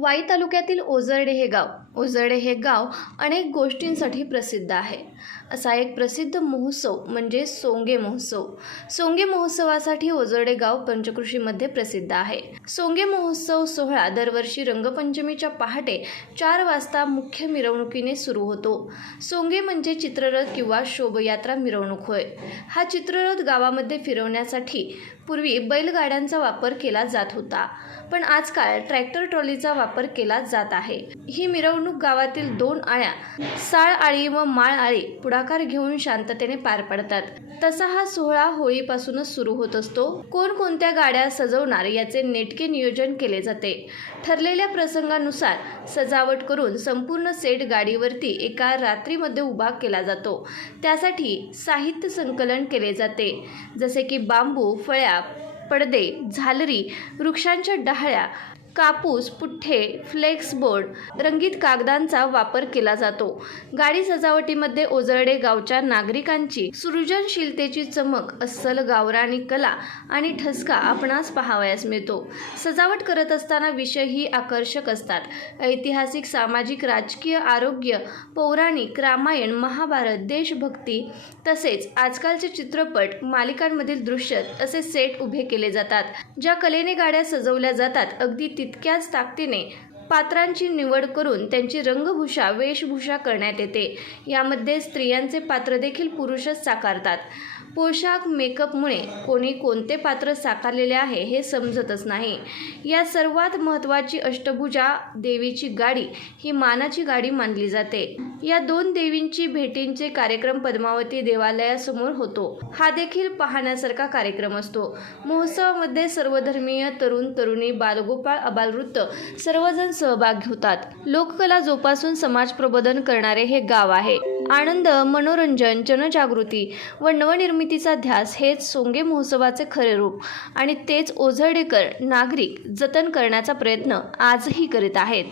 वाई तालुक्यातील ओझरडे हे गाव. ओझरडे हे गाव अनेक गोष्टींसाठी प्रसिद्ध आहे. असा एक प्रसिद्ध महोत्सव म्हणजे सोंगे महोत्सव. सोंगे महोत्सवासाठी ओजडे गाव पंचकृषीमध्ये प्रसिद्ध आहे. सोंगे महोत्सव सोहळा दरवर्षी रंगपंचमीच्या पहाटे चार वाजता मुख्य मिरवणुकीने सुरू होतो. सोंगे म्हणजे चित्ररथ किंवा शोभयात्रा मिरवणूक होय. हा चित्ररथ गावामध्ये फिरवण्यासाठी पूर्वी बैलगाड्यांचा वापर केला जात होता. पण आजकाल ट्रॅक्टर ट्रॉलीचा वापर केला जात आहे. ही मिरवणूक गावातील दोन आळ्या साळ आळी व माळ आळी पुढाकार घेऊन शांततेने पार पडतात. तसा हा सोहळा होळीपासूनच सुरू होत असतो. कोणकोणत्या गाड्या सजवणार याचे नेटके नियोजन केले जाते. ठरलेल्या प्रसंगानुसार सजावट करून संपूर्ण सेट गाडीवरती एका रात्रीमध्ये उभा केला जातो. त्यासाठी साहित्य संकलन केले जाते. जसे की बांबू फळ्या पडदे झालरी वृक्षांच्या डहाळ्या कापूस पुठ्ठे फ्लेक्स बोर्ड रंगीत कागदांचा वापर केला जातो. गाडी सजावटीमध्ये ओझरडे गावच्या नागरिकांची सृजनशीलतेची चमक अस्सल गावराणी कला आणि ठसका आपणास पाहावयास मिळतो. सजावट करत असताना विषयही आकर्षक असतात. ऐतिहासिक सामाजिक राजकीय आरोग्य पौराणिक रामायण महाभारत देशभक्ती तसेच आजकालचे चित्रपट मालिकांमधील दृश्य असे सेट उभे केले जातात ज्या कलेने गाड्या सजवल्या जातात. अगदी तितक्याच ताकदीने पात्रांची निवड करून त्यांची रंगभूषा वेशभूषा करण्यात येते. यामध्ये स्त्रियांचे पात्र देखील पुरुषच साकारतात. पोशाख मेकअपमुळे कोणी कोणते पात्र साकारलेले आहे हे समजतच नाही. या सर्वात महत्त्वाची अष्टभुजा देवीची गाडी ही मानाची गाडी मानली जाते. या दोन देवींची भेटींचे कार्यक्रम पद्मावती देवालयासमोर होतो. हा देखील पाहण्यासारखा कार्यक्रम असतो. महोत्सवामध्ये सर्वधर्मीय तरुण तरुणी बालगोपाळ अबालवृत्त सर्वजण सहभाग होतात लोककला जोपासून समाज प्रबोधन करणारे हे गाव आहे. आनंद मनोरंजन जनजागृती व नवनिर्मितीचा ध्यास हेच सोंगे महोत्सवाचे खरे रूप आणि तेच ओझडेकर नागरिक जतन करण्याचा प्रयत्न आजही करीत आहेत.